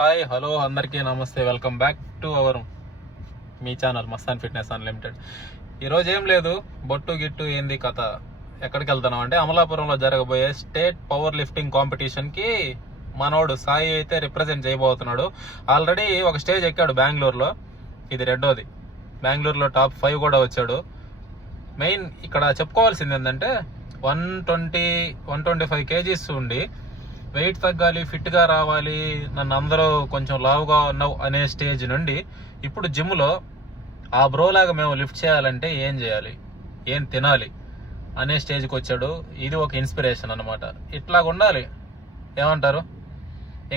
Hi hello అందరికీ నమస్తే. Welcome back to our me channel Mastan fitness unlimited. ఈరోజు ఏం లేదు, బొట్టు గిట్టు ఏంది కథ, ఎక్కడికి వెళ్తున్నాం అంటే అమలాపురంలో జరగబోయే స్టేట్ పవర్ లిఫ్టింగ్ కాంపిటీషన్కి మనోడు సాయి అయితే రిప్రజెంట్ చేయబోతున్నాడు. ఆల్రెడీ ఒక స్టేజ్ ఎక్కాడు బెంగళూరులో, ఇది రెండోది. బెంగళూరులో టాప్ 5 కూడా వచ్చాడు. మెయిన్ ఇక్కడ చెప్పుకోవాల్సింది ఏంటంటే 125 kgs ఉండి వెయిట్ తగ్గాలి, ఫిట్గా రావాలి, నన్ను అందరూ కొంచెం లావుగా ఉన్నావు అనే స్టేజ్ నుండి ఇప్పుడు జిమ్లో ఆ బ్రోలాగా మేము లిఫ్ట్ చేయాలంటే ఏం చేయాలి, ఏం తినాలి అనే స్టేజ్కి వచ్చాడు. ఇది ఒక ఇన్స్పిరేషన్ అనమాట. ఇట్లాగ ఉండాలి, ఏమంటారు?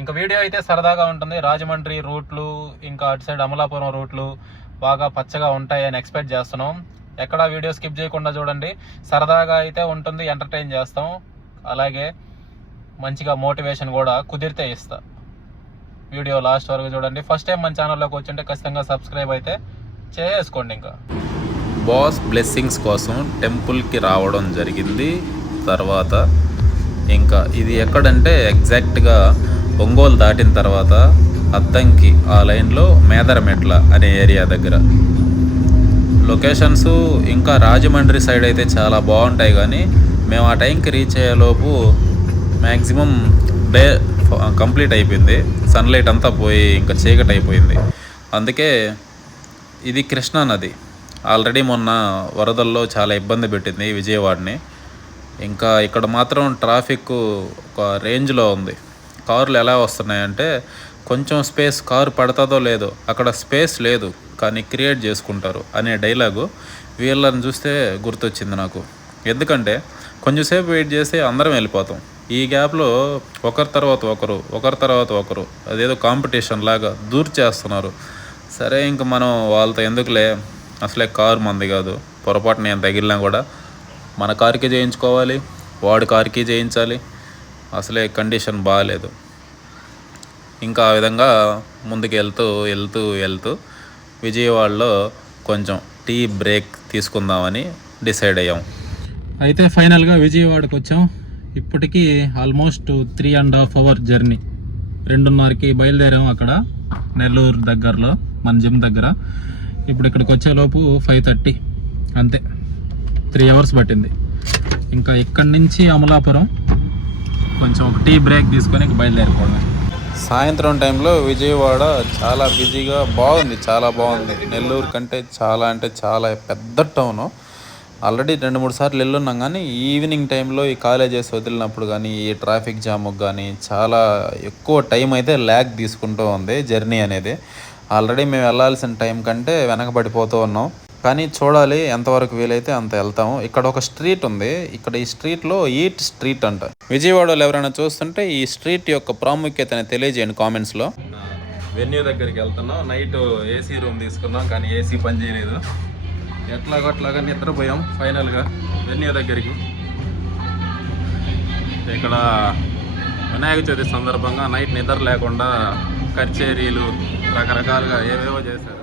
ఇంకా వీడియో అయితే సరదాగా ఉంటుంది. రాజమండ్రి రూట్లు, ఇంకా అటు సైడ్ అమలాపురం రూట్లు బాగా పచ్చగా ఉంటాయని ఎక్స్పెక్ట్ చేస్తున్నాం. ఎక్కడా వీడియో స్కిప్ చేయకుండా చూడండి. సరదాగా అయితే ఉంటుంది, ఎంటర్టైన్ చేస్తాం, అలాగే మంచిగా మోటివేషన్ కూడా కుదిరితే ఇస్తా. వీడియో లాస్ట్ వరకు చూడండి. ఫస్ట్ టైం మన ఛానల్లోకి వచ్చింటే ఖచ్చితంగా సబ్స్క్రైబ్ అయితే చేసుకోండి. ఇంకా బాస్ బ్లెస్సింగ్స్ కోసం టెంపుల్కి రావడం జరిగింది. తర్వాత ఇంకా ఇది ఎక్కడంటే ఎగ్జాక్ట్గా ఒంగోలు దాటిన తర్వాత అద్దంకి ఆ లైన్లో మేదరమెట్ల అనే ఏరియా దగ్గర లొకేషన్స్. ఇంకా రాజమండ్రి సైడ్ అయితే చాలా బాగుంటాయి, కానీ మేము ఆ టైంకి రీచ్ అయ్యేలోపు మ్యాక్సిమం డే కంప్లీట్ అయిపోయింది. సన్లైట్ అంతా పోయి ఇంకా చీకటి అయిపోయింది. అందుకే ఇది కృష్ణా నది. ఆల్రెడీ మొన్న వరదల్లో చాలా ఇబ్బంది పెట్టింది విజయవాడని. ఇంకా ఇక్కడ మాత్రం ట్రాఫిక్ ఒక రేంజ్లో ఉంది. కార్లు ఎలా వస్తున్నాయంటే కొంచెం స్పేస్ కారు పడుతుందో లేదో, అక్కడ స్పేస్ లేదు కానీ క్రియేట్ చేసుకుంటారు అనే డైలాగు వీళ్ళని చూస్తే గుర్తొచ్చింది నాకు. ఎందుకంటే కొంచెంసేపు వెయిట్ చేస్తే అందరం వెళ్ళిపోతాం. ఈ గ్యాప్లో ఒకరి తర్వాత ఒకరు అదేదో కాంపిటీషన్ లాగా దూర్ చేస్తున్నారు. సరే ఇంక మనం వాళ్ళతో ఎందుకులే, అసలే కారు మంది కాదు, పొరపాటు నేను తగిలినా కూడా మన కారుకి చేయించుకోవాలి, వాడి కారుకి చేయించాలి, అసలే కండిషన్ బాగాలేదు. ఇంకా ఆ విధంగా ముందుకు వెళ్తూ విజయవాడలో కొంచెం టీ బ్రేక్ తీసుకుందామని డిసైడ్ అయ్యాం. అయితే ఫైనల్గా విజయవాడకు వచ్చాం. ఇప్పటికీ ఆల్మోస్ట్ 3.5 hour జర్నీ. 2:30కి బయలుదేరాం అక్కడ నెల్లూరు దగ్గరలో మన జిమ్ దగ్గర. ఇప్పుడు ఇక్కడికి వచ్చేలోపు 5:30, అంతే 3 hours పట్టింది. ఇంకా ఇక్కడి నుంచి అమలాపురం కొంచెం ఒక టీ బ్రేక్ తీసుకొని బయలుదేరిపోవడం. సాయంత్రం టైంలో విజయవాడ చాలా బిజీగా బాగుంది, చాలా బాగుంది. నెల్లూరు కంటే చాలా అంటే చాలా పెద్ద టౌను. ఆల్రెడీ 2-3 సార్లు వెళ్ళున్నాం, కానీ ఈవినింగ్ టైంలో ఈ కాలేజెస్ వదిలినప్పుడు కానీ ఈ ట్రాఫిక్ జాముకు కానీ చాలా ఎక్కువ టైం అయితే ల్యాగ్ తీసుకుంటూ ఉంది జర్నీ అనేది. ఆల్రెడీ మేము వెళ్ళాల్సిన టైం కంటే వెనకబడిపోతూ ఉన్నాం, కానీ చూడాలి ఎంతవరకు వీలైతే అంత వెళ్తాము. ఇక్కడ ఒక స్ట్రీట్ ఉంది, ఇక్కడ ఈ స్ట్రీట్లో ఈట్ స్ట్రీట్ అంట. విజయవాడలో ఎవరైనా చూస్తుంటే ఈ స్ట్రీట్ యొక్క ప్రాముఖ్యతని తెలియజేయండి కామెంట్స్లో. వెన్యూ దగ్గరికి వెళ్తున్నాం. నైట్ ఏసీ రూమ్ తీసుకున్నాం, కానీ ఏసీ పని చేయలేదు. ఎట్లాగట్లాగా నిద్రపోయాం. ఫైనల్గా వెన్యూ దగ్గరికి. ఇక్కడ వినాయక చవితి సందర్భంగా నైట్ నిద్ర లేకుండా కచేరీలు రకరకాలుగా ఏవేవో చేశారు.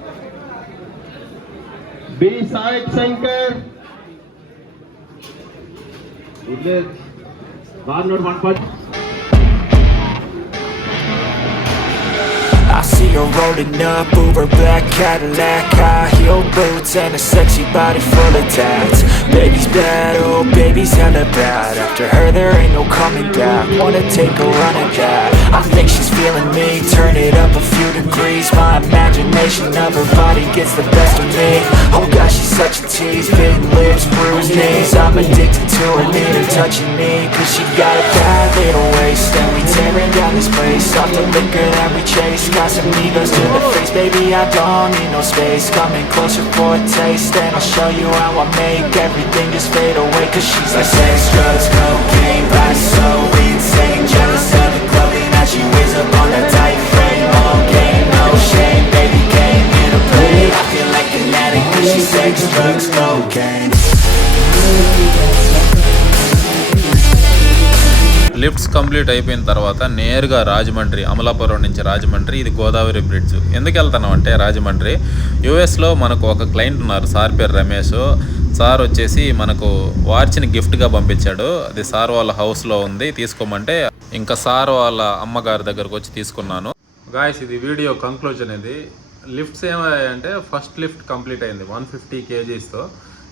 B Sai Shankar I see her rolling up, Uber black Cadillac, high heel boots and a sexy body full of tats. Baby's bad, oh baby's hella bad. After her there ain't no coming back. Wanna take a run at that? I think she's feeling me. Turn it up a few degrees. My imagination of her body gets the best of me. Oh gosh, she's such a tease. Big lips, bruised knees. I'm addicted to her, need her touching me. Cause she got a bad little waist, and we tearing down this place. Off the liquor that we chase. Got some egos to the face, baby, I don't need no space. Coming closer for a taste, and I'll show you how I make everything just fade away. Cause she's like sex, drugs, cocaine, body so insane. Jealous of the clothing that she wears up on that tight frame. All game, no shame, baby came here to play. I feel like an addict cause she's sex, drugs, cocaine. Lifts complete అయిపోయిన తర్వాత నేరుగా రాజమండ్రి, అమలాపురం నుంచి రాజమండ్రి, ఇది Godavari bridge. ఎందుకు వెళ్తున్నాం అంటే రాజమండ్రి యూఎస్లో మనకు ఒక క్లయింట్ ఉన్నారు, సార్ పేరు రమేష్. సార్ వచ్చేసి మనకు వాచ్ని గిఫ్ట్గా పంపించాడు. అది సార్ వాళ్ళ హౌస్లో ఉంది, తీసుకోమంటే ఇంకా సార్ వాళ్ళ అమ్మగారి దగ్గరకు వచ్చి తీసుకున్నాను. గాయస్ ఇది వీడియో కంక్లూజన్. ఇది లిఫ్ట్స్ ఏమయ్యాయంటే ఫస్ట్ లిఫ్ట్ కంప్లీట్ అయింది 150 kgsతో.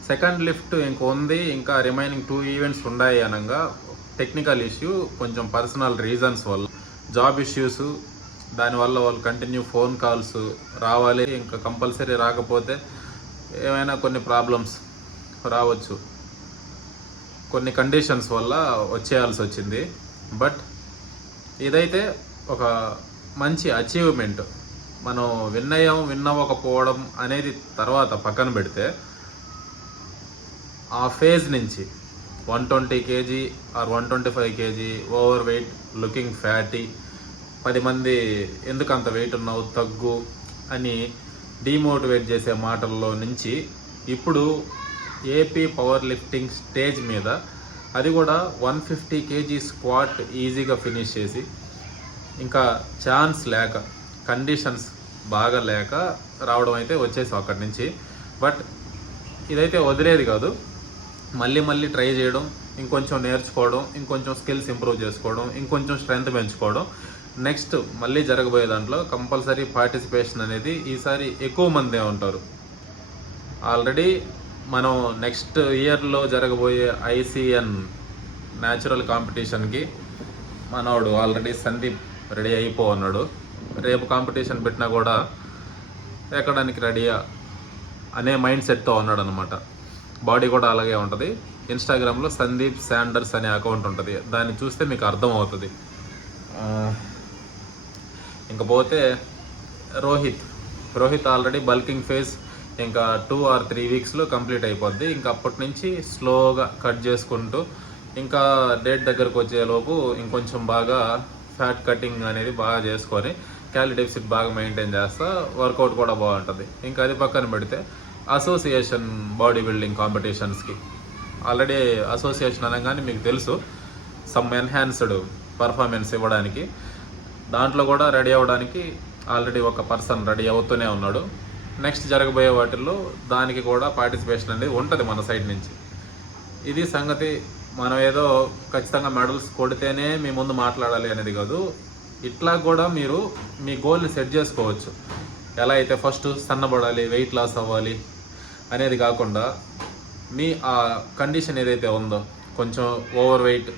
సెకండ్ లిఫ్ట్ ఇంక ఉంది, ఇంకా రిమైనింగ్ 2 ఈవెంట్స్ ఉన్నాయి అనగా టెక్నికల్ ఇష్యూ, కొంచెం పర్సనల్ రీజన్స్ వల్ల, జాబ్ ఇష్యూస్, దానివల్ల వాళ్ళు కంటిన్యూ ఫోన్ కాల్స్ రావాలి, ఇంకా కంపల్సరీ రాకపోతే ఏమైనా కొన్ని ప్రాబ్లమ్స్ రావచ్చు, కొన్ని కండిషన్స్ వల్ల వచ్చేయాల్సి వచ్చింది. బట్ ఇదైతే ఒక మంచి అచీవ్మెంట్. మనం విన్ అవ్వకపోవడం అనేది తర్వాత పక్కన పెడితే, ఆ ఫేజ్ నుంచి 120 kg or 125 kg over weight, looking fatty, 10 మంది ఎందుకు అంత వెయిట్ ఉన్నావు తగ్గు అని డీమోటివేట్ చేసే మాటల్లో నుంచి ఇప్పుడు ఏపీ పవర్ లిఫ్టింగ్ స్టేజ్ మీద, అది కూడా 150 kg స్క్వాట్ ఈజీగా ఫినిష్ చేసి, ఇంకా ఛాన్స్ లేక, కండిషన్స్ బాగా లేక రావడం అయితే వచ్చేసాం అక్కడి నుంచి. బట్ ఇదైతే వదిలేది కాదు, మళ్ళీ ట్రై చేయడం, ఇంకొంచెం నేర్చుకోవడం, ఇంకొంచెం స్కిల్స్ ఇంప్రూవ్ చేసుకోవడం, ఇంకొంచెం స్ట్రెంగ్త్ పెంచుకోవడం. నెక్స్ట్ మళ్ళీ జరగబోయే దాంట్లో కంపల్సరీ పార్టిసిపేషన్ అనేది ఈసారి ఎక్కువ మందే ఉంటారు. ఆల్రెడీ మనం నెక్స్ట్ ఇయర్లో జరగబోయే ICN న్యాచురల్ కాంపిటీషన్కి మనోడు ఆల్రెడీ సందీప్ రెడీ అయిపోన్నాడు. రేపు కాంపిటీషన్ పెట్టినా కూడా ఎక్కడానికి రెడీయా అనే మైండ్ సెట్తో ఉన్నాడు అనమాట. బాడీ కూడా అలాగే ఉంటుంది. ఇన్స్టాగ్రామ్లో సందీప్ శాండర్స్ అనే అకౌంట్ ఉంటుంది, దాన్ని చూస్తే మీకు అర్థమవుతుంది. ఇంకపోతే రోహిత్ ఆల్రెడీ బల్కింగ్ ఫేజ్ ఇంకా 2 or 3 వీక్స్లో కంప్లీట్ అయిపోద్ది. ఇంకా అప్పటి నుంచి స్లోగా కట్ చేసుకుంటూ, ఇంకా డేట్ దగ్గరకు వచ్చేలోపు ఇంకొంచెం బాగా ఫ్యాట్ కటింగ్ అనేది బాగా చేసుకొని, క్యాలరీ డెఫిసిట్ బాగా మెయింటైన్ చేస్తా, వర్కౌట్ కూడా బాగుంటుంది. ఇంకా అది పక్కన పెడితే అసోసియేషన్ బాడీ బిల్డింగ్ కాంపిటీషన్స్కి ఆల్రెడీ అసోసియేషన్ అనగానే మీకు తెలుసు, సమ్ ఎన్హాన్స్డ్ పర్ఫార్మెన్స్ ఇవ్వడానికి, దాంట్లో కూడా రెడీ అవ్వడానికి ఆల్రెడీ ఒక పర్సన్ రెడీ అవుతూనే ఉన్నాడు. నెక్స్ట్ జరగబోయే వాటిల్లో దానికి కూడా పార్టిసిపేషన్ అనేది ఉంటుంది మన సైడ్ నుంచి. ఇది సంగతి. మనం ఏదో ఖచ్చితంగా మెడల్స్ కొడితేనే మీ ముందు మాట్లాడాలి అనేది కాదు. ఇట్లా కూడా మీరు మీ గోల్ని సెట్ చేసుకోవచ్చు. ఎలా అయితే ఫస్ట్ సన్నబడాలి, వెయిట్ లాస్ అవ్వాలి అనేది కాకుండా, మీ ఆ కండిషన్ ఏదైతే ఉందో, కొంచెం ఓవర్ వెయిట్,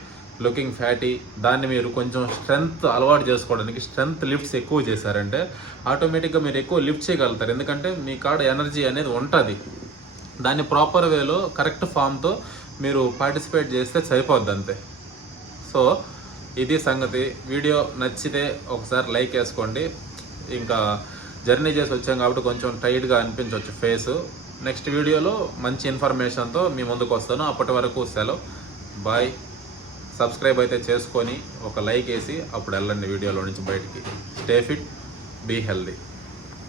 లుకింగ్ ఫ్యాటీ, దాన్ని మీరు కొంచెం స్ట్రెంగ్త్ అలవాటు చేసుకోవడానికి స్ట్రెంగ్త్ లిఫ్ట్స్ ఎక్కువ చేశారంటే ఆటోమేటిక్గా మీరు ఎక్కువ లిఫ్ట్ చేయగలుగుతారు. ఎందుకంటే మీ కాడ ఎనర్జీ అనేది ఉంటుంది. దాన్ని ప్రాపర్ వేలో కరెక్ట్ ఫామ్తో మీరు పార్టిసిపేట్ చేస్తే సరిపోద్ది అంతే. సో ఇది సంగతి. వీడియో నచ్చితే ఒకసారి లైక్ వేసుకోండి. ఇంకా జర్నీ చేసి వచ్చాం కాబట్టి కొంచెం టైట్గా అనిపించవచ్చు ఫేసు. నెక్స్ట్ వీడియోలో మంచి ఇన్ఫర్మేషన్తో మీ ముందుకు వస్తాను. అప్పటి వరకు సెలవు, బాయ్. సబ్స్క్రైబ్ అయితే చేసుకొని ఒక లైక్ వేసి అప్పుడు వెళ్ళండి వీడియోలో నుంచి బయటికి. Stay fit, be healthy.